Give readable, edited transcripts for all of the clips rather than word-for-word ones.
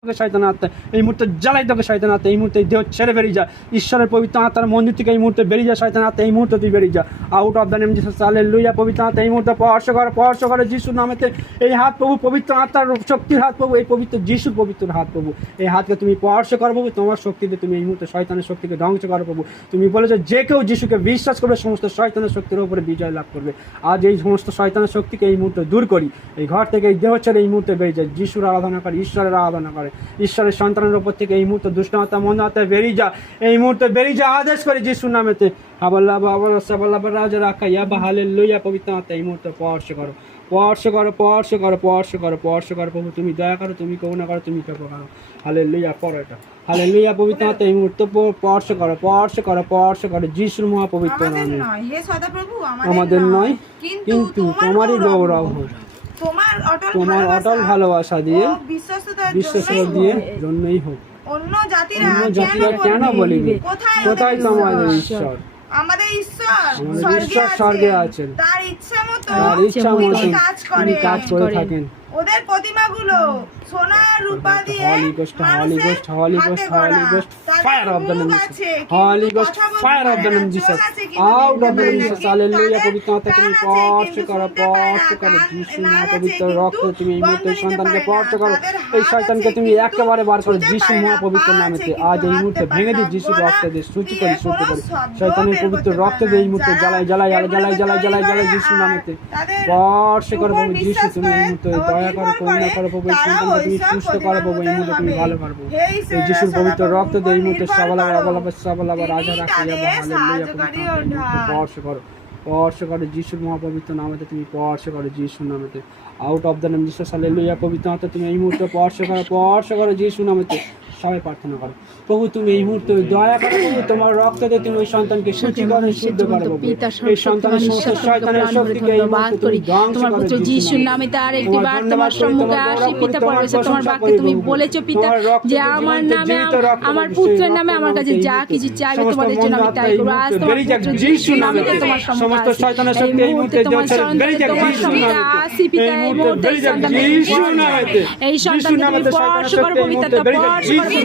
শয়তান আত্মা এই মুহূর্তে জ্বালাই তোকে শয়তান আত্মা এই মুহূর্তে দেহ ছেড়ে বেরিয়ে যা। ঈশ্বরের পবিত্র আত্মার মন্দির থেকে এই মুহূর্তে বেরিয়ে যা শয়তান আত্মা এই মুহূর্তে তুই বেরিয়ে যা। Out of the name Jesus hallelujah. পবিত্র আত্মা এই মুহূর্তে স্পর্শ করে যিশুর নামেতে এই হাত প্রভু, পবিত্র আত্মার শক্তির হাত প্রভু, এই পবিত্র যিশুর পবিত্র হাত প্রভু, এই হাতকে তুমি স্পর্শ করো প্রভু। তোমার শক্তিতে তুমি এই মুহূর্তে শয়তানের শক্তিকে ধ্বংস করো প্রভু। তুমি বলেছো যে কেউ যিশুকে বিশ্বাস করবে সমস্ত শয়তানের শক্তির উপরে বিজয় লাভ করবে। আজ এই সমস্ত শয়তানের শক্তিকে এই মুহূর্তে দূর করি। এই ঘর থেকে এই দেহ ছেড়ে এই মুহূর্তে বেরিয়ে যায়। যিশুর আরাধনা করে, ঈশ্বরের আরাধনা করে, ঈশ্বরের সন্তানের উপর থেকে এই মুহূর্তে দুষ্ট আত্মা মন্দ আত্মা বেরিয়ে যা। এই মুহূর্তে বেরিয়ে যা আদেশ করে যিশুর নামেতে। আবাল্লাহ আবাল্লাহ সাবাল্লাহ রাজা রাখা ইয়াবা হালেলুয়া। পবিত্র আত্মা এই মুহূর্তে স্পর্শ করো, স্পর্শ করো, স্পর্শ করো, স্পর্শ করো, স্পর্শ করো প্রভু। তুমি দয়া করো, তুমি করুণা করো, তুমি কৃপা করো। হালেলুয়া। পড়াটা হালেলুয়া। পবিত্র আত্মা এই মুহূর্তে স্পর্শ করো, স্পর্শ করো, স্পর্শ করো যিশুর মহাপবিত্র নামে। আমাদের নয় কিন্তু তোমারই গৌরব হোক, তোমার অটল ভালোবাসা দিয়ে বিশ্বস্ততা দিয়ে জন্যই হোক। অন্য জাতিরা কেন বলিবে কোথায় তোমাদের ঈশ্বর? আমাদের ঈশ্বর স্বর্গে আছেন, তার ইচ্ছা মতো তিনি কাজ করে থাকেন। ওদের প্রতিমাগুলো সোনা রূপা দিয়ে fire of the name fire of the name Jesus out of the name Jesus hallelujah. পবিত্র আত্মা তুমি স্পর্শ করো, স্পর্শ করো যিশুর মহাপবিত্র রক্ত। তুমি এই মুহূর্তে সন্তানকে স্পর্শ করো, এই শয়তানকে তুমি একেবারে বার করো যিশুর মহাপবিত্র নামেতে। আজ এই মুহূর্তে ভেঙে দিই যিশুর রক্ত দিয়ে, সূচি করি সূচি করি শয়তানের পবিত্র রক্ত দিয়ে এই মুহূর্তে জ্বালাই জ্বালাই জ্বালাই জ্বালাই জ্বালাই জ্বালাই যিশুর নামেতে স্পর্শ করো প্রভু। যিশু তুমি এই মুহূর্তে দয়া করো, করুণা করো প্রভু। এই সন্তানকে তুমি সুস্থ করো প্রভু, এই মুহূর্তে তুমি ভালো করবো। এই যিশুর পবিত্র রক্ত দিয়ে এই মুহূর্তে সাবালাবা রাজা রাখা যাবে হালেলুয়া। স্পর্শ করো, স্পর্শ করো যিশুর মহাপবিত্র নামেতে। তুমি স্পর্শ করো যিশুর নামেতে। Out of the name Jesus hallelujah. পবিত্র আত্মা তুমি এই মুহূর্তে স্পর্শ করো, স্পর্শ করো যিশুর নামেতে। সবাই প্রার্থনা করো প্রভু তুমি এই মুহূর্তে দয়া করো প্রভু। তোমার রক্ততে তুমি ওই সন্তানকে শুচি করো, শুদ্ধ করো প্রভু। এই সন্তানের সমস্ত শয়তানের শক্তিকে এই মুহূর্তে তুমি ধ্বংস করো পুত্র যিশুর নামে। তার একটি বার তোমার সম্মুখে আসি পিতা পরমেশ্বর, তোমার বাক্যে তুমি বলেছো পিতা যে আমার নামে, আমার পুত্রের নামে আমার কাছে যা কিছু চাইবে তোমাদের জন্য আমি তাই করব। আজ তোমার পুত্র যিশুর নামে তোমার সমস্ত শয়তানের শক্তি এই মুহূর্তে তোমার সন্তান আসি পিতা এই মুহূর্তে এই সন্তানকে তুমি স্পর্শ করো পবিত্র স্পর্শ করো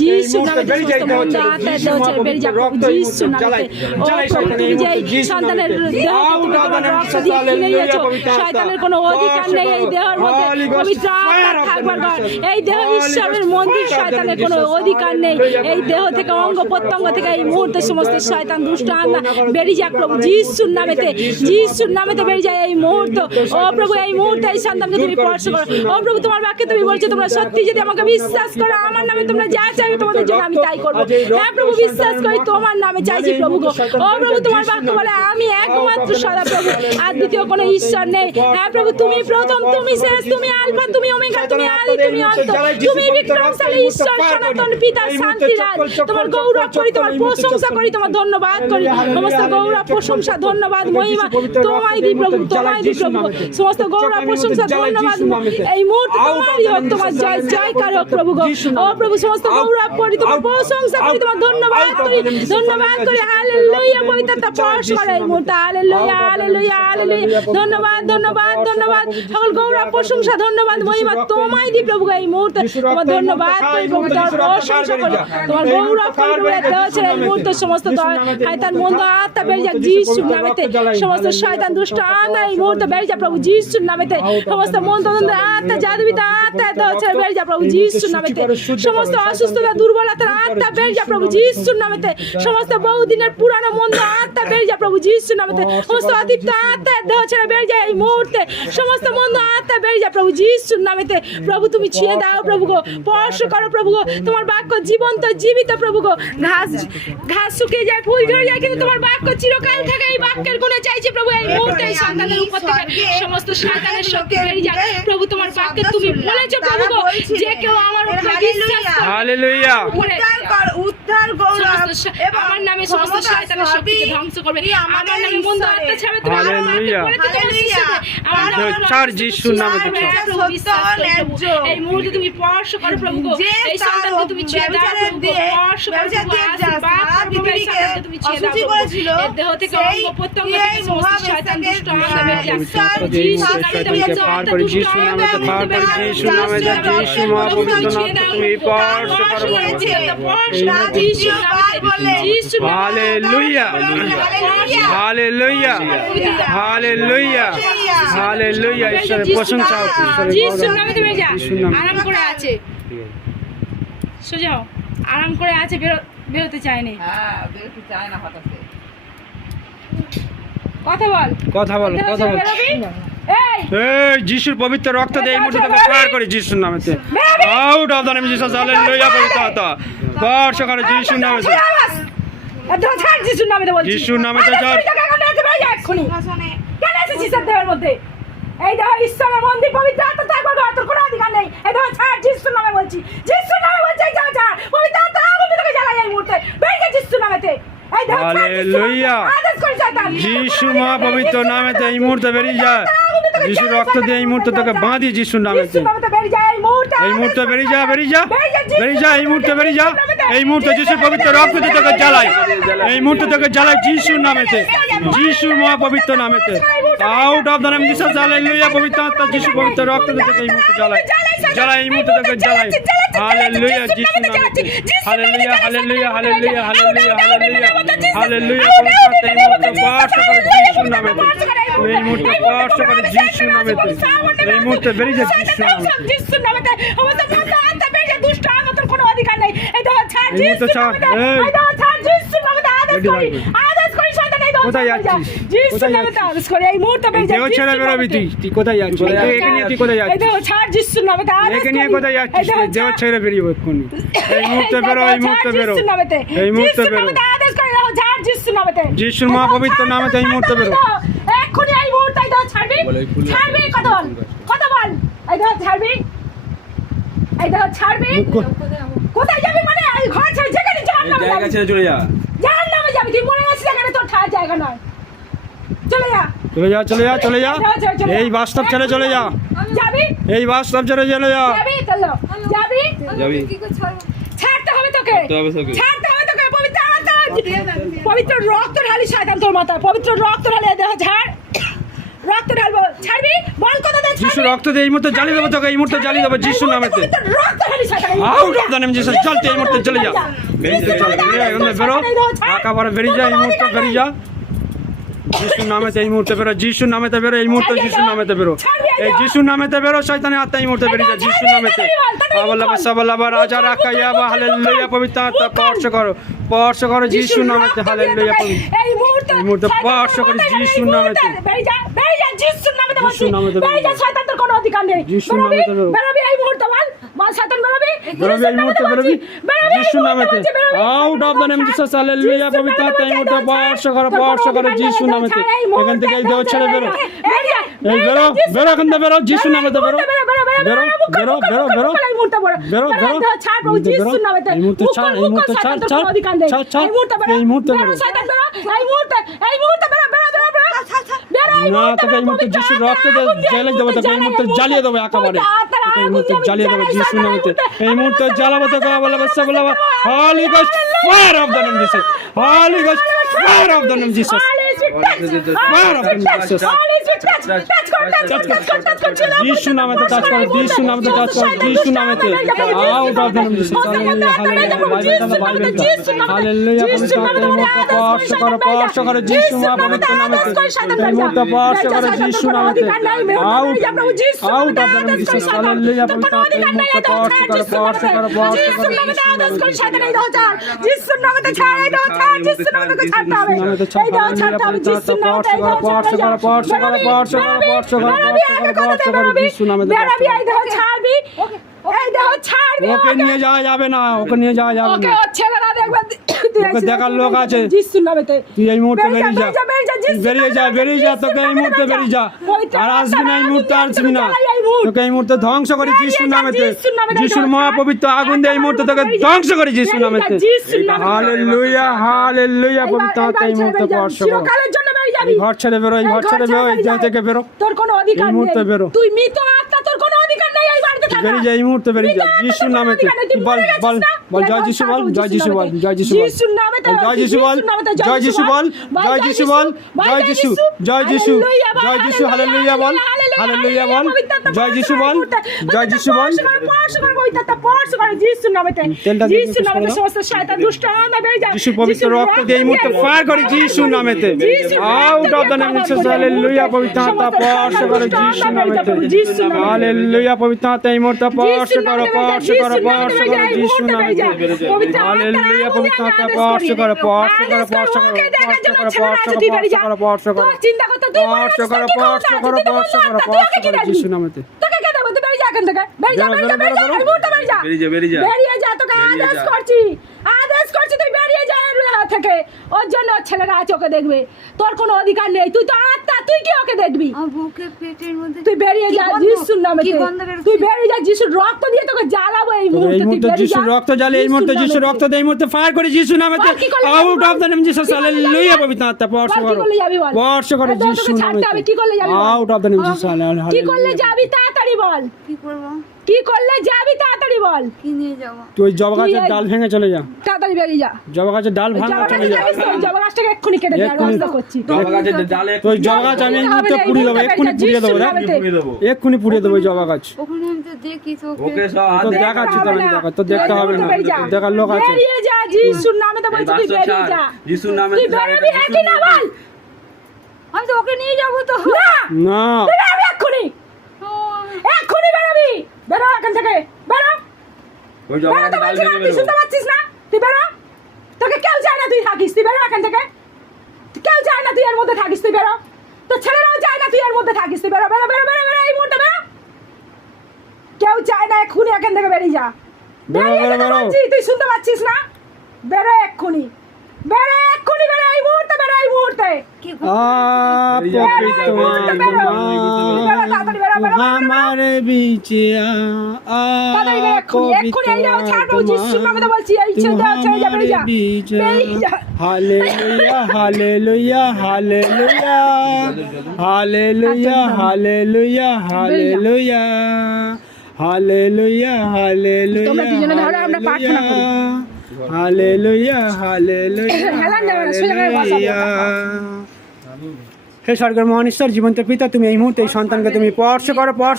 যিশুর নামে। সমস্ত আত্মা দেহ ছেড়ে বেরিয়ে যাও যিশুর নামে। ও প্রভু তুমি যে সন্তানের দেহ তুমি তোমার রক্ত দিয়ে কিনে নিয়েছো, শয়তানের কোনো অধিকার নেই এই দেহের মধ্যে। পবিত্র আত্মা থাকবার ঘর, এই দেহ ঈশ্বরের মন্দির, শয়তানের কোনো অধিকার নেই এই দেহ থেকে, অঙ্গ প্রত্যঙ্গ থেকে এই মুহূর্তে সমস্ত শয়তান দুষ্ট আত্মা বেরিয়ে যাক প্রভু যিশুর নামেতে। যিশুর নামেতে বেরিয়ে যায় এই মুহূর্ত। ও প্রভু এই মুহূর্তে এই সন্তানকে তুমি স্পর্শ করো। ও প্রভু তোমার বাক্যে তুমি বলছো তোমরা সত্যি যদি আমাকে বিশ্বাস করো আমার নামে তোমরা যা চাইবে তোমাদের জন্য আমি তাই করবো। হ্যাঁ প্রভু বিশ্বাস করি তোমার নামে চাইছি প্রভু গো। ও প্রভু তোমার বাক্য বলে আমি একমাত্র সদা প্রভু, আর দ্বিতীয় কোনো ঈশ্বর নেই। হ্যাঁ প্রভু তুমি প্রথম, তুমি শেষ, তুমি আলফা, তুমি ওমেগা, তুমি আদি, তুমি অন্ত, তুমি বিক্রমশালী ঈশ্বর, সনাতন পিতা, শান্তিরাজ। তোমার গৌরব করি, তোমার প্রশংসা করি, তোমার ধন্যবাদ করি। সমস্ত গৌরব প্রশংসা ধন্যবাদ মহিমা তোমায় দিই প্রভু, তোমায় দিই প্রভু। সমস্ত গৌরব প্রশংসা ধন্যবাদ এই মুহূর্তে তোমারই হোক, তোমার জয় জয়কার হোক প্রভু গো। ও প্রভু সমস্ত গৌরব করি, তোমার প্রশংসা করি, তোমার ধন্যবাদ করি, ধন্যবাদ করি। হালেলুয়া। পবিত্রতা স্পর্শ করে এই মুহূর্তে। Hallelujah hallelujah hallelujah. ধন্যবাদ ধন্যবাদ ধন্যবাদ। সকল গৌরব প্রশংসা ধন্যবাদ মহিমা তোমায় দিই প্রভু এই মুহূর্তে। তোমার ধন্যবাদ করি প্রভু, তোমার প্রশংসা করি, তোমার গৌরব করি প্রভু। দেওয়া ছিল এই মুহূর্তে সমস্ত শয়তান মন্দ আত্মা বেরিয়ে যাক যিশুর নামেতে। সমস্ত শয়তান দুষ্ট আত্মা এই মুহূর্তে বেরিয়ে যা প্রভু যিশুর নামেতে। সমস্ত মন্দ আত্মা জাদুবিতা আত্মা দেওয়া ছিল বেরিয়ে যা প্রভু যিশুর নামেতে। সমস্ত অসুস্থতা দুর্বলতার আত্মা বেরিয়ে যা প্রভু যিশুর নামেতে। সমস্ত বহুদিনের পুরানো মন্দ আত্মা বেরিয়ে যা প্রভু যিশুর নামেতে। সমস্ত অতিপ্ত আত্মা দেহ ছেড়ে বেরিয়ে যায় এই মুহূর্তে। সমস্ত মন্দ আত্মা বেরিয়ে যা প্রভু যিশুর নামেতে। প্রভু তুমি ছিঁড়ে দাও প্রভু গো, স্পর্শ করো প্রভু গো। তোমার বাক্য জীবন্ত জীবিত প্রভু গো। ঘাস শুকিয়ে যায়, ফুল ঝরে যায়, কিন্তু তোমার বাক্য চিরকাল থাকে। এই বাক্যের গুণে চাইছে প্রভু এই মুহূর্তে এই সন্তানের উপর থেকে সমস্ত শয়তানের শক্তি বেরিয়ে যায় প্রভু। তোমার বাক্যে তুমি বলেছো প্রভু গো যে কেউ আমার উপরে বিশ্বাস হালেলুয়া উদ্ধার গৌরব এবং আমার নামে সমস্ত শয়তানের শক্তিকে ধ্বংস করবে আমার নামে মন্দ আত্মা ছাড়বে তুমি আমার হালেলুয়া। ছাড় যিশুর নামে তো ছাড়। এই মুহূর্তে তুমি স্পর্শ করো প্রভু গো। এই সন্তানকে তুমি ছেড়ে দাও প্রভু গো। স্পর্শ করো প্রভু, আশীর্বাদ প্রভু, এই সন্তানকে তুমি ছেড়ে দাও প্রভু। এর দেহ থেকে অঙ্গ প্রত্যঙ্গ থেকে সমস্ত শয়তান দুষ্ট আত্মা বেরিয়ে যাক। যিশুর নামে তুমি পার করে যিশুর নামে তো পার করে যিশুর নামে তো যিশু মহাপবিত্র নামে তুমি স্পর্শ করো হালেলুয়া হালেলুয়া হালেলুয়া হালেলুয়া। ঈশ্বরের প্রশংসা হোক, ঈশ্বরের যিশুর নামে তুমি যা। যিশুর নামে। আরাম করে আছে, সোজা হও। আরাম করে আছে, বেরোতে চায়নি। কথা বল, কথা বল, কথা বল। বেরোবি? এই এই যিশুর পবিত্র রক্ত দিয়ে এই মুহূর্তে তোকে পার করে যিশুর নামেতে out of the name Jesus hallelujah. পবিত্র আত্মা স্পর্শ করে যিশুর নামেতে যিশুর নামে বলছি, যিশুর নামেতে ছাড়। কেন এসেছিস দেহের মধ্যে? এই দেখো ঈশ্বরের মন্দির পবিত্র আত্মা থাকবে, তোর কোনো অধিকার নেই। এই দেখো ছাড়, যিশুর নামে বলছি, যিশুর নামে বলছি। এই দেখো ছাড়, পবিত্র আত্মা আগুন তোকে জ্বালাই এই মুহূর্তে। বেরিয়ে যা যিশুর নামেতে। এই দেখো ছাড়, হালেলুয়া। আদেশ করি শয়তান। যিশু মহাপবিত্র নামেতে এই মুহূর্তে বেরিয়ে যায়। যিশুর রক্ত দিয়ে এই মুহূর্তে তোকে বাঁধি যিশুর নামেতে। যিশুর নামেতে বেরিয়ে যা এই মুহূর্তে। এই মুহূর্তে বেরিয়ে যা, বেরিয়ে যা, বেরিয়ে যা, এই মুহূর্তে বেরিয়ে যা। এই মুহূর্তে যিশুর পবিত্র রক্ত দিয়ে তোকে জ্বালাই। এই মুহূর্তে তোকে জ্বালাই যিশুর নামেতে, যিশুর মহাপবিত্র নামেতে। Out of the name Jesus hallelujah. পবিত্র আত্মা যিশুর পবিত্র রক্ত দিয়ে তোকে এই মুহূর্তে জ্বালাই, জ্বালাই, এই মুহূর্তে তোকে জ্বালাই। হালেলুয়া যিশুর নামেতে। Hallelujah hallelujah hallelujah hallelujah hallelujah hallelujah. পবিত্র আত্মা এই মুহূর্তে স্পর্শ করে যিশুর নামেতে। এই মুহূর্তে স্পর্শ করে যিশুর নামেতে। এই মুহূর্তে বেরিয়ে যা যিশুর নামেতে। যিশুর নামেতে আমার তো মন্দ আত্মা বেরিয়ে যা, দুষ্ট আমার কোনো অধিকার নেই। এই দেখো ছাড়, এই মুহূর্তে যিশুর ছাড়। নামেতে। এই। এই দেখো ছাড়, যিশুর নামেতে আদেশ করি, আদেশ করি শয়তান। এই দেখো কোথায় ছাড়, যাচ্ছিস? যিশুর কোথায় নামেতে আদেশ করি এই মুহূর্তে বেরিয়ে যা। দেহ ছেড়ে বেরোবি তুই, তুই কোথায় যাচ্ছিস? একে নিয়ে তুই কোথায় এই যাচ্ছিস? দেখো ছাড়, যিশুর নামেতে আদেশ একে নিয়ে করি। কোথায় এই যাচ্ছিস? দেখো দেহ ছাড়, ছেড়ে বেরিয়ে এক্ষুনি। এই মুহূর্তে বেরো, এই মুহূর্তে বেরো, যিশুর নামেতে। এই মুহূর্তে যিশুর বেরো। নামেতে আদেশ করি, দেখো ছাড়, যিশুর নামেতে। যিশুর মহাপবিত্র নামেতে এই মুহূর্তে বেরো। এক্ষুনি এই মুহূর্তে এই দেখো ছাড়বি, ছাড়বি, কথা বল, কথা বল। এই দেখো ছাড়বি, এই দেখো ছাড়বি। কোথায় যাবি মানে? এই ঘর ছেড়ে যেখানে জাহান্নামে যাবি। ছেড়ে চলে যা। জাহান্নামে যাবি, তুই মনে আছিস এখানে তোর ঠাঁই জায়গা নয়। চলে যা, চলে যা, চলে যা, চলে যা। এই বাস্তব ছেড়ে চলে যা, যাবি, এই বাস্তব ছেড়ে চলে যা। যাবি, চলো, যাবি, যাবি। ছাড়তে হবে তোকে, ছাড়তে হবে তোকে। ছাড়তে হবে তোকে। পবিত্র আত্মা, পবিত্র রক্ত ঢালি শয়তান তোর মাথায়, পবিত্র রক্ত ঢালি। দেহ ছাড়, রক্ত ঢালবো, ছাড়বি, বল কথা দে। যিশু রক্ত দিয়ে এই মুহূর্তে জ্বালিয়ে দেবো তোকে, এই মুহূর্তে জ্বালিয়ে দেবো যিশুর নামেতে। পবিত্র রক্ত ঢালি শয়তান। Out of the name Jesus. চলতে এই মুহূর্তে চলে যা, বেরিয়ে চল, বেরিয়ে এখান থেকে বেরো। একেবারে বেরিয়ে যা, এই মুহূর্তে বেরিয়ে যা যিশুর নামেতে। এই মুহূর্তে বেরো, যিশুর নামেতে বেরো, এই মুহূর্তে যিশুর নামেতে বেরো। এই যিশুর নামেতে বেরো, শয়তানের আত্মা এই মুহূর্তে বেরিয়ে যা যিশুর নামেতে। আবাল্লাহ সাবাল্লাহ রাজা রাখা ইয়াবা হালেলুয়া। পবিত্র আত্মা স্পর্শ করো, স্পর্শ করো যিশুর নামেতে। হালেলুয়া। এই মুহূর্তে স্পর্শ করো যিশুর নামেতে। বেরিয়ে যা, বেরিয়ে যা যিশুর নামেতে বলছি। যিশুর নামেতে বেরিয়ে যা, শয়তান তোর কোনো অধিকার নেই। যিশুর বেরোবি, নামেতে বেরো। বেরোবি এই মুহূর্তে, বল, বল শয়তান বেরোবি। বেরোবি এই মুহূর্তে, বেরোবি যিশুর নামেতে। Out of the name Jesus hallelujah. পবিত্র আত্মা এই মুহূর্তে স্পর্শ করো, স্পর্শ করো যিশুর নামেতে। এখান থেকে এই দেহ ছেড়ে বেরো, এই বেরো, বেরো এখান থেকে বেরো যিশুর নামেতে বেরো, বেরো, বেরো, বেরো, বেরো, বেরো, বেরো। ছাড় প্রভু যিশুর নামেতে। এই মুহূর্তে ছাড়, এই মুহূর্তে ছাড়, ছাড়, ছাড়, ছাড়, এই মুহূর্তে বেরো। শয়তান বেরো, এই মুহূর্তে, এই মুহূর্তে বেরো, বেরো, বেরো, বেরো, বেরো, এই না মুহূর্তে তোকে এই মুহূর্তে যিশুর রক্ত দিয়ে জ্বালিয়ে দেবো তোকে, এই মুহূর্তে জ্বালিয়ে দেবো একেবারে। তোকে এই মুহূর্তে জ্বালিয়ে দেবো যিশুর নামেতে। এই মুহূর্তে জ্বালাবো তোকে। বলে বাচ্চা বলে holy ghost fire of the name Jesus, holy ghost fire of the name Jesus, fire of the name Jesus. যিশুর নামেতে কাজ করো, যিশুর নামেতে কাজ করো, যিশুর নামেতে। Out of the name Jesus. Hallelujah, hallelujah. বাইবেলটা বাইবেলটা হালেলুয়া। পবিত্র আত্মা এই মুহূর্তে স্পর্শ করো, স্পর্শ করো যিশু মহাপবিত্র নামেতে। এই মুহূর্তে স্পর্শ করো যিশু নামেতে। Out, out of the name Jesus. Hallelujah. পবিত্র আত্মা এই মুহূর্তে স্পর্শ করো, স্পর্শ করো, স্পর্শ করো যিশুর নামেতে ছাড়, এই দাও ছাড়, যিশুর নামেতে ছাড়তে হবে, এই দাও ছাড়তে হবে যিশুর নামেতে। এই দাও ছাড়, স্পর্শ করো, স্পর্শ করো, স্পর্শ করো, স্পর্শ করো, স্পর্শ করো, স্পর্শ করো যিশু নামেতে। বেরোবি, এই দাও ছাড়বি, এই দাও ছাড় মারবি ওকে নিয়ে যাওয়া যাবে না, ওকে নিয়ে যাওয়া যাবে ওকে না। ওর ছেলেরা দেখবে ওকে দেখার লোক আছে। যিশুর নামেতে তুই এই মুহূর্তে বেরিয়ে বেরিয়ে যা, যা, বেরিয়ে যা, যিশুর বেরিয়ে যা, নামে বেরিয়ে যা, যিশুর তোকে এই নামে মুহূর্তে বেরিয়ে যা। পবিত্র আর আসবি না, এই মুহূর্তে আসবি না। জ্বালাই এই মুহূর্তে। তোকে এই মুহূর্তে ধ্বংস করি যিশুর নামেতে। যিশুর নামে যিশুর মহাপবিত্র আগুন দিয়ে এই মুহূর্তে তোকে ধ্বংস করি যিশুর নামেতে। Hallelujah, hallelujah. পবিত্র আত্মা এই মুহূর্তে স্পর্শ করো। চিরকালের জন্য বেরিয়ে যাবি। এই ঘর ছেড়ে বেরো, এই ঘর ছেড়ে বেরো, এই দেহ থেকে বেরো। তোর কোনো অধিকার এই মুহূর্তে নেই। বেরো। তুই মৃত আত্মা, তোর কোনো অধিকার নেই এই বাড়িতে থাকার। বেরিয়ে যা, এই মুহূর্তে বেরিয়ে যা যিশুর নামেতে। বল বল বল, জয় যিশু বল, জয় যিশু বল, জয় যিশু বল, যিশুর নামেতে, জয় যিশু বল, জয় যিশু বল, জয় যিশু বল, জয় যিশু, জয় যিশু, জয় যিশু। হালেলুয়া বল, হালেলুয়া বল, জয় যিশু বল, জয় যিশু বল। তেলটা দিয়ে যিশুর নামেতে পুষ্প দাও। সমস্ত শয়তান দুষ্ট আত্মা বেরিয়ে যা। যিশুর পবিত্র রক্ত দিয়ে এই মুহূর্তে ফায়ার করি যিশুর নামেতে। Out of the name of Jesus. Hallelujah. পবিত্র আত্মা স্পর্শ করো যিশুর নামেতে। হালেলুয়া। পবিত্র আত্মা এই মুহূর্তে স্পর্শ করো, স্পর্শ করো, স্পর্শ করো যিশুর নামেতে। হালেলুয়া। পবিত্র আত্মা স্পর্শ করো, স্পর্শ করো, স্পর্শ করো, স্পর্শ করো, স্পর্শ করো, স্পর্শ করো, চিন্তা করতে তুই স্পর্শ করো, স্পর্শ করো, স্পর্শ করো, স্পর্শ করো যিশুর নামেতে। তোকে কে দেবো? তুই বেরিয়ে যা এখান থেকে। বেরিয়ে যা, বেরিয়ে যা, বেরিয়ে যা, এই মুহূর্তে বেরিয়ে যা। বেরিয়ে যা। বেরিয়ে যা, তোকে আদেশ করছি, আদেশ করছি, তুই বেরিয়ে যা এর থেকে। ওর জন্য ওর ছেলেরা আছে, ওকে দেখবে। তোর কোনো অধিকার নেই, তুই তো আত্মা, তুই কি ওকে দেখবি? আমার বুকের পেটের মধ্যে তুই বেরিয়ে যা কি গন্ধ? যিশুর নামে। কি গন্ধ বেরোচ্ছে? তুই বেরিয়ে যা, যিশুর রক্ত দিয়ে তোকে জ্বালাবো এই এই মুহূর্তে। তুই মুহূর্তে বেরিয়ে যা। যিশুর রক্ত জ্বালে, এই মুহূর্তে যিশুর রক্ত দিয়ে এই মুহূর্তে ফায়ার করে যিশুর নামেতে। বল, কি করলে আউট যাবি? Of the name of Jesus. কি করলে যাবি? হালেলুয়া। পবিত্র আত্মা স্পর্শ বল, কি করো, করলে যাবি বল? স্পর্শ করো এই তো তোকে যিশুর ছাড়তে হবে, নামেতে। কি করলে যাবি বল? Out of the name of Jesus. কি করলে যাবি তাড়াতাড়ি বল? কি করবো? কি করলে যাবি তাড়াতাড়ি বল? কি নিয়ে যাবো? তুই জবা গাছের তুই এই- ডাল ভেঙে চলে যা, তাড়াতাড়ি বেরিয়ে যা। জবা গাছের ডাল ভাঙা জবা চলে গাছ যা। জানিস তো? জবা গাছটাকে এক্ষুনি কেটে দেওয়ার এক্ষুনি। ব্যবস্থা করছি। তুই জবা গাছ আমি এই মুহূর্তে পুড়িয়ে দেবো, এক্ষুনি পুড়িয়ে দেবো, এক্ষুনি পুড়িয়ে দেবো এই জবা গাছ। ওখানে আমি তো দেখি তো ওকে সব হাত তো দেখে দেখাচ্ছি তো, হবে আমি না। দেখা, তো দেখতে হবে না, বেরিয়ে যা। দেখার লোক আছে। বেরিয়ে যা, যিশুর নামে তো বলছি, তুই বেরিয়ে যা। যিশুর নামে তুই বেরোবি একই না বল? আমি তো ওকে নিয়ে যাবো তো। না, না, তুই বেরোবি এক্ষুনি, ও, এক্ষুনি বেরোবি। বেরো এখান থেকে, বেরো। ওই বেরো তো বলছি না, তুই শুনতে পাচ্ছিস না? তুই বেরো। তোকে কেউ চায় না তুই থাকিস, তুই বেরো এখান থেকে। কেউ চায় না তুই এর মধ্যে থাকিস, তুই বেরো। তোর ছেলেরাও চায় না তুই এর মধ্যে থাকিস, তুই বেরো, বেরো, বেরো, বেরো, বেরো, এই মুহূর্তে বেরো। কেউ চায় না, এক্ষুনি এখান থেকে বেরিয়ে যা। বেরো, বেরিয়ে বেরো, যেতে বেরো। বলছি, তুই শুনতে পাচ্ছিস না? বেরো এক্ষুনি, বেরো এক্ষুনি, বেরো এই মুহূর্তে, বেরো এই মুহূর্তে। কি পবিত্র हमारे बीच তাড়াতাড়ি বেরো এক্ষুনি, এক্ষুনি এই যাও, ছাড় প্রভু যিশুর নামে তো বলছি, এই ছেড়ে দাও, ছেড়ে যা, বেরিয়ে যা। বেরিয়ে যা। Hallelujah hallelujah hallelujah hallelujah hallelujah hallelujah hallelujah hallelujah তোমরা দুজনে ধরো, আমরা প্রার্থনা করি। हालेलुया हालेलुया হেলান দেবে না, সোজা করে বসাবো। হে স্বর্গের মহান ঈশ্বর, জীবন্ত পিতা, তুমি এই মুহূর্তে এই সন্তানকে তুমি স্পর্শ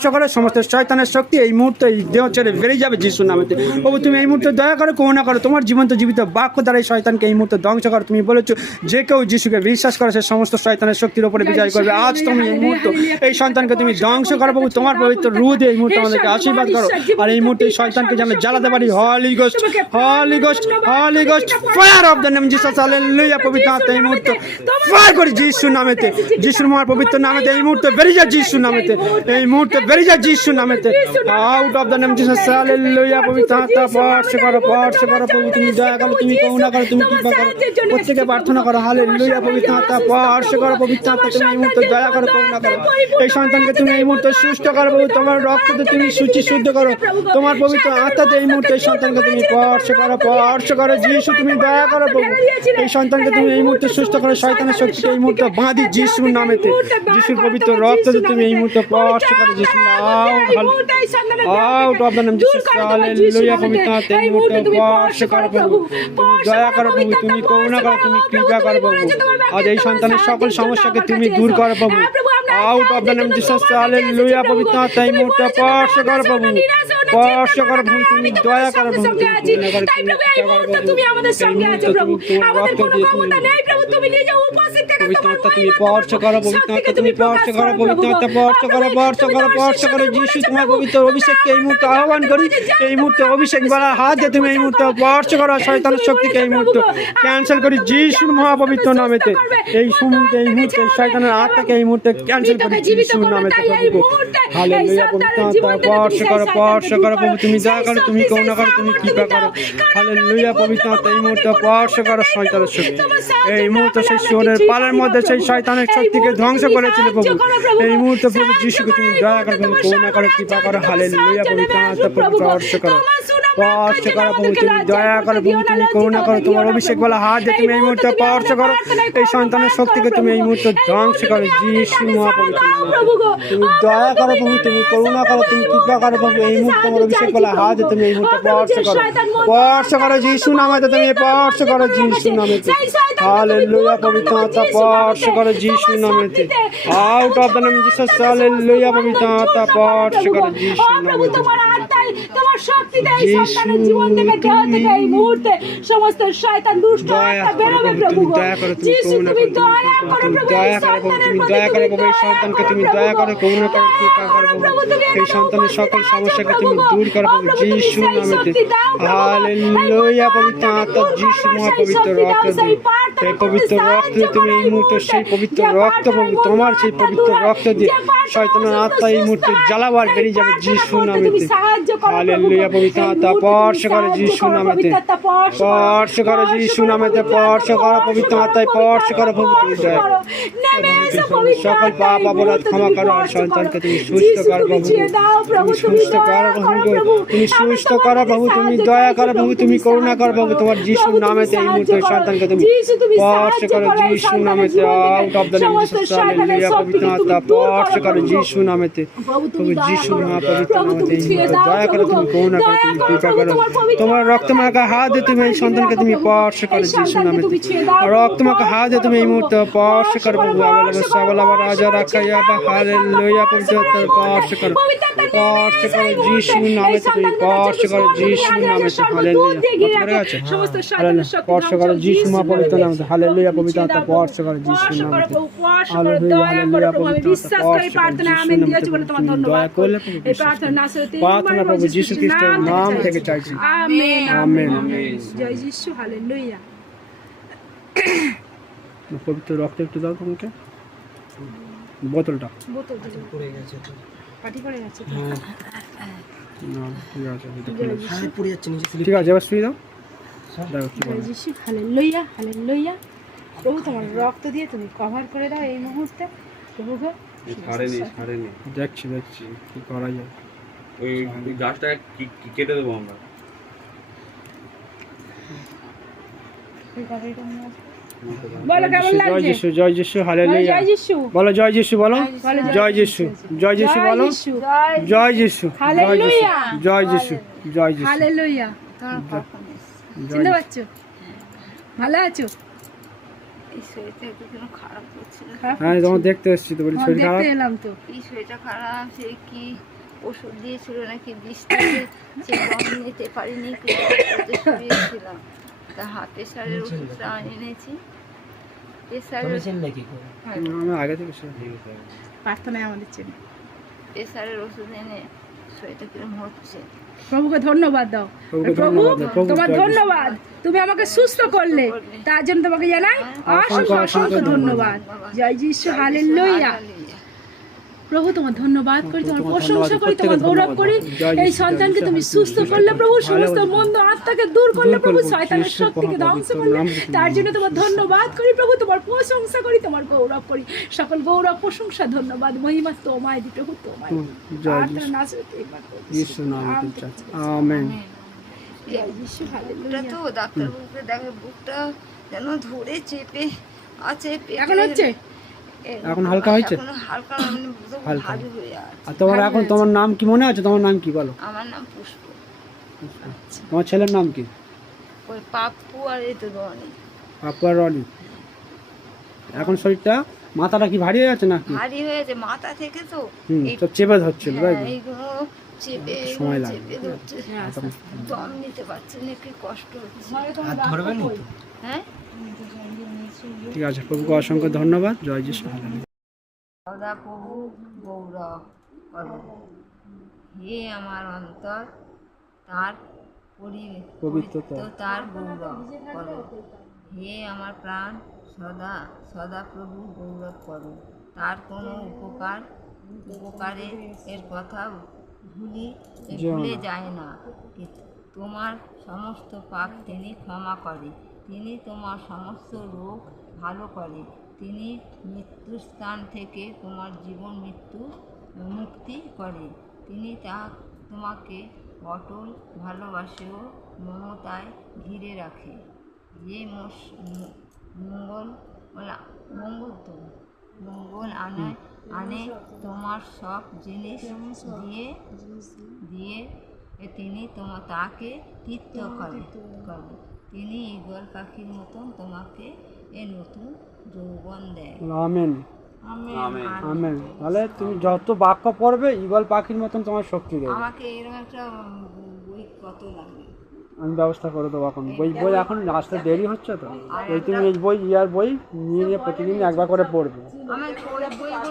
করো, সমস্ত শয়তানের শক্তি এই মুহূর্তে এই দেহ ছেড়ে বেরিয়ে যাবে যিশুর নামেতে। প্রভু তুমি এই মুহূর্তে দয়া করো, করুণা করো, তোমার জীবন্ত জীবিত বাক্য দ্বারা এই শয়তানকে এই মুহূর্তে ধ্বংস করো। তুমি বলেছো যে কেউ যিশুকে বিশ্বাস করে সে সমস্ত শয়তানের শক্তির উপরে বিজয় করবে। আজ তুমি এই মুহূর্তে এই সন্তানকে তুমি ধ্বংস করো প্রভু, তোমার পবিত্র রূহ দিয়ে এই মুহূর্তে আমাদেরকে আশীর্বাদ করো। আর এই মুহূর্তে এই শয়তানকে যেন জ্বালাতে পারি। Holy ghost, holy ghost, holy ghost, fire of the name Jesus. Hallelujah. পবিত্র আত্মা এই মুহূর্তে ফায়ার করি যিশুর নামেতে, যিশুর মহান পবিত্র নামেতে এই মুহূর্তে বেরিয়ে যা যিশুর নামেতে, এই মুহূর্তে বেরিয়ে যা যিশুর নামেতে। Out of the name Jesus. Hallelujah. পবিত্র আত্মা স্পর্শ করো, স্পর্শ করো প্রভু, তুমি দয়া করো, তুমি করুণা করো, তুমি কৃপা করো। প্রত্যেকে প্রার্থনা করো। হালেলুয়া। পবিত্র আত্মা স্পর্শ করো, পবিত্র আত্মা তুমি এই মুহূর্তে দয়া করো, করুণা করো। এই সন্তানকে তুমি এই মুহূর্তে সুস্থ করো প্রভু, তোমার রক্ততে তুমি সূচি শুদ্ধ করো, তোমার পবিত্র আত্মাতে এই মুহূর্তে এই সন্তানকে তুমি স্পর্শ করো, স্পর্শ করো যিশু, তুমি দয়া করো প্রভু। এই সন্তানকে তুমি এই মুহূর্তে সুস্থ করো, শয়তানের শক্তিকে এই মুহূর্তে বাঁধি যিশুর নামেতে। যিশুর পবিত্র রক্ততে তুমি এই মুহূর্তে স্পর্শ করো যিশু। Out of the name Jesus. Hallelujah. পবিত্র আত্মা এই মুহূর্তে স্পর্শ করো প্রভু, তুমি দয়া করো প্রভু, তুমি করুণা করো, তুমি কৃপা করো প্রভু। আজ এই সন্তানের সকল সমস্যাকে তুমি দূর করো প্রভু। Out of the name Jesus. Hallelujah. পবিত্র আত্মা এই মুহূর্তে স্পর্শ করো প্রভু, স্পর্শ করো প্রভু, তুমি দয়া করো প্রভু, তুমি করুণা করো, তুমি কৃপা করো প্রভু। তুমি আমাদের সঙ্গে আছো প্রভু, আমাদের কোনো ক্ষমতা নেই প্রভু, তুমি নিজে উপস্থিত থেকে পবিত্র তোমার আত্মা তুমি মহিমা, স্পর্শ করো, পবিত্র আত্মা তুমি স্পর্শ করো, পবিত্র আত্মা স্পর্শ করো, স্পর্শ করো, স্পর্শ করো যিশু, তোমার পবিত্র অভিষেককে এই মুহূর্তে আহ্বান করি। এই মুহূর্তে অভিষেক বাড়ার হাত দিয়ে তুমি এই মুহূর্তে স্পর্শ করো, শয়তানের শক্তিকে এই মুহূর্তে ক্যান্সেল করি যিশুর মহাপবিত্র নামেতে। এই মুহূর্তে এই মুহূর্তে শয়তানের আত্মাকে এই মুহূর্তে ক্যান্সেল করি যিশুর নামেতে প্রভু। হালেলুয়া। পবিত্র আত্মা স্পর্শ করো, স্পর্শ স্পর্শ করো প্রভু, তুমি দয়া করো, তুমি করুণা করো, তুমি কৃপা করো। হালেলুয়া, পবিত্র আত্মা এই মুহূর্তে স্পর্শ করো শয়তানের শক্তি। এই মুহূর্তে সেই শিওরের পালের মধ্যে সেই শয়তানের শক্তিকে ধ্বংস করেছিল প্রভু। এই মুহূর্তে প্রভু যিশুকে তুমি দয়া করো, তুমি করুণা করো, কৃপা করো। হালেলুয়া, পবিত্র আত্মা প্রভু স্পর্শ করো, স্পর্শ করো প্রভু, তুমি দয়া করো প্রভু, তুমি করুণা করো। তোমার অভিষেক বলা হাত দিয়ে তুমি এই মুহূর্তে স্পর্শ করো এই সন্তানের শক্তিকে, তুমি এই মুহূর্তে ধ্বংস করো যিশু মহাপবিত্র নামে। তুমি দয়া করো প্রভু, তুমি করুণা করো, তুমি কৃপা করো প্রভু। এই মুহূর্তে তোমার অভিষেক বলা হাত দিয়ে তুমি এই মুহূর্তে স্পর্শ করো, স্পর্শ করো যিশু নামেতে, তুমি স্পর্শ করো যিশু নামেতে। হালেলুয়া, পবিত্র আত্মা স্পর্শ করো যিশু নামেতে। Out of the name Jesus, hallelujah, পবিত্র আত্মা স্পর্শ করো যিশু নামেতে। তোমার শক্তিতে এই সন্তানের জীবন থেকে দেহ থেকে এই মুহূর্তে সমস্ত শয়তান দুষ্ট আত্মা বেরোবে প্রভু গো। যিশু তুমি দয়া করো প্রভু, এই সন্তানের প্রতি দয়া করো প্রভু, এই দয়া সন্তানকে করো তুমি প্রভু দয়া করো, গো। করুণা করো, কৃপা করো প্রভু। এই সন্তানের সকল সমস্যাকে তুমি দূর করো প্রভু যিশু নামেতে। হালেলুয়া, পবিত্র আত্মা যিশু মহাপবিত্র রক্ত দিয়ে, এই পবিত্র রক্ত দিয়ে তুমি এই মুহূর্তে, সেই পবিত্র রক্ত প্রভু, তোমার সেই পবিত্র রক্ত দিয়ে শয়তানের আত্মা এই মুহূর্তে জ্বালাবার বেরিয়ে যাবে যিশু নামেতে। হালেলুয়া, পবিত্র আত্মা স্পর্শ করো যিশু নামেতে, স্পর্শ করো যিশু নামেতে, স্পর্শ করো পবিত্র আত্মায়, স্পর্শ করো প্রভু, তুমি দয়া করো। সকল পাপ অপরাধ ক্ষমা করো, আর সন্তানকে তুমি সুস্থ করো প্রভু, তুমি সুস্থ করো প্রভু, তুমি সুস্থ করো প্রভু, তুমি দয়া করো প্রভু, তুমি করুণা করো প্রভু। তোমার যিশু নামেতে এই মুহূর্তে সন্তানকে তুমি স্পর্শ করো যিশু নামেতে। Out of the name Jesus, hallelujah, পবিত্র আত্মা স্পর্শ করো যিশু নামেতে, প্রভু যিশু মহাপবিত্র নামেতে এই মুহূর্তে দয়া করো, তুমি করুণা করো, তুমি কৃপা করো। তোমার রক্তমাখা হাত দিয়ে তুমি এই সন্তানকে তুমি স্পর্শ করো যিশু নামেতে। রক্তমাখা হাত দিয়ে তুমি এই মুহূর্তে স্পর্শ করো প্রভু। আবার রাজা রাখাইয়া বা হালেলুয়া, পবিত্র আত্মা স্পর্শ করো, স্পর্শ করো যিশু নামেতে, তুমি স্পর্শ করো যিশু নামেতে। হালেলুয়া, পড়ে গেছে। স্পর্শ করো যিশু মহাপবিত্র নামেতে। হালেলুয়া, পবিত্র আত্মা স্পর্শ করো যিশু নামেতে। হালেলুয়া, হালেলুয়া, পবিত্র আত্মা স্পর্শ করো যিশু নামেতে। তুমি দয়া করলে প্রভু, প্রার্থনা প্রভু যিশু খ্রিস্টের নাম থেকে চাইছি, আমেন। জয় যিশু, হালেলুয়া। পবিত্র রক্ত একটু দাও তোমাকে, বোতলটা। বোতল পড়ে গেছে, পাটি পড়ে গেছে। না, ঠিক আছে, ঠিক আছে, এবার শুয়ে দাও। দেখো কি জয় বলে। যিশু, হালেলুয়া, হালেলুয়া। প্রভু তোমার রক্ত দিয়ে তুমি কভার করে দাও এই মুহূর্তে প্রভু গো। ছাড়েনি। দেখছি কি করা যায়। ওই গাছটা কেটে দেবো আমরা। বলো কেমন জয় লাগছে? যিশু, জয় যিশু, হালেলুয়া। জয় যিশু, বলো জয় যিশু, বলো জয় যিশু, জয় যিশু, বলো জয় যিশু, হালেলুয়া, জয় যিশু, জয় যিশু। হালেলুয়া। চিনতে পারছো? ভালো আছো? এই শরীরটা একটু যেন খারাপ করছিল। হ্যাঁ, তোমার দেখতে এসেছি তো, বলি শরীর খারাপ। দেখতে এলাম তো। এই শরীরটা খারাপ, সে কি ওষুধ দিয়েছিল নাকি বৃষ্টিতে, সে গম নিতে পারিনি, শুয়েছিলাম। তা প্রেশারের ওষুধটা এনেছি। প্রেশারের আমি আগে থেকে প্রার্থনায় আমাদের চেনে। প্রেশারের ওষুধ এনে শরীরটা কিরম হচ্ছে। প্রভুকে ধন্যবাদ দাও। প্রভুকে প্রভু ধন্যবাদ দাও। প্রভু, তোমার জয় যিশু। ধন্যবাদ, তুমি আমাকে সুস্থ করলে, তার জন্য তোমাকে জানাই অসংখ্য অসংখ্য ধন্যবাদ। জয় যিশু, হালেলুয়া। প্রভু তোমার ধন্যবাদ করি, তোমার প্রশংসা করি, তোমার গৌরব করি। এই সন্তানকে তুমি সুস্থ করলে প্রভু, সমস্ত মন্দ আত্মাকে দূর করলে প্রভু, শয়তানের শক্তিকে ধ্বংস করলে, তার জন্য তোমার ধন্যবাদ করি প্রভু, তোমার প্রশংসা করি, তোমার গৌরব করি। সকল গৌরব, প্রশংসা, ধন্যবাদ, মহিমা তোমায় দিই প্রভু, তোমায়। প্রার্থনা নাসরতের যিশু নামে চাচ্ছি, আমেন। জয় যিশু, বুকটা হালেলুয়া। তো ডাক্তারবাবুকে দেখে বুকটা যেন ধরে চেপে আছে। এখন হচ্ছে? এখন হালকা হয়েছে? এখন হালকা, মানে হালকা। ভারী হয়ে আছে। আর তোমার এখন তোমার নাম কি মনে আছে? তোমার নাম কি বলো? আমার নাম পুষ্প। তোমার ছেলের নাম কি? ওই পাপ্পু আর এই তো রনি। পাপ্পু আর রনি। এখন শরীরটা, মাথাটা কি ভারী হয়ে যাচ্ছে নাকি? ভারী হয়েছে মাথা থেকে তো। এই সব চেপে ধরছিল, তাই তো? এইগুলো চেপে সময় লাগে। চেপে ধরছে। দম নিতে পারছে না, কি কষ্ট হচ্ছে। হ্যাঁ, ঠিক আছে, প্রভুকে অসংখ্য ধন্যবাদ। জয় যিশু, হালেলুয়া। সদা প্রভু গৌরব করো। হে আমার অন্তর, তার পবিত্রতা। তার গৌরব করো। হে আমার প্রাণ, সদা সদা প্রভু গৌরব করো। তার কোনো উপকারে এর কথা ভুলে যায় না। তোমার সমস্ত পাপ তিনি ক্ষমা করে, তিনি তোমার সমস্ত রোগ ভালো করে, তিনি মৃত্যুর স্থান থেকে তোমার জীবন মৃত্যু মুক্তি করে, তিনি তোমাকে অটল ভালোবাসে ও মমতায় ঘিরে রাখে। যে মঙ্গল আনে তোমার সব জিনিস দিয়ে তিনি তাকে তৃপ্ত করে। তিনি ঈগল পাখির মতন তোমাকে নতুন যৌবন দেয়। Amen amen. আমেন। তাহলে তুমি যত বাক্য পড়বে ঈগল পাখির মতন তোমার শক্তি দেবে। আমাকে এরকম একটা বই কত লাগবে, আমি ব্যবস্থা করে দেবো। এখন বই এখন আসতে দেরি হচ্ছে তো, এই তুমি এই বই নিয়ে প্রতিদিন একবার করে পড়বে। আমার বইগুলো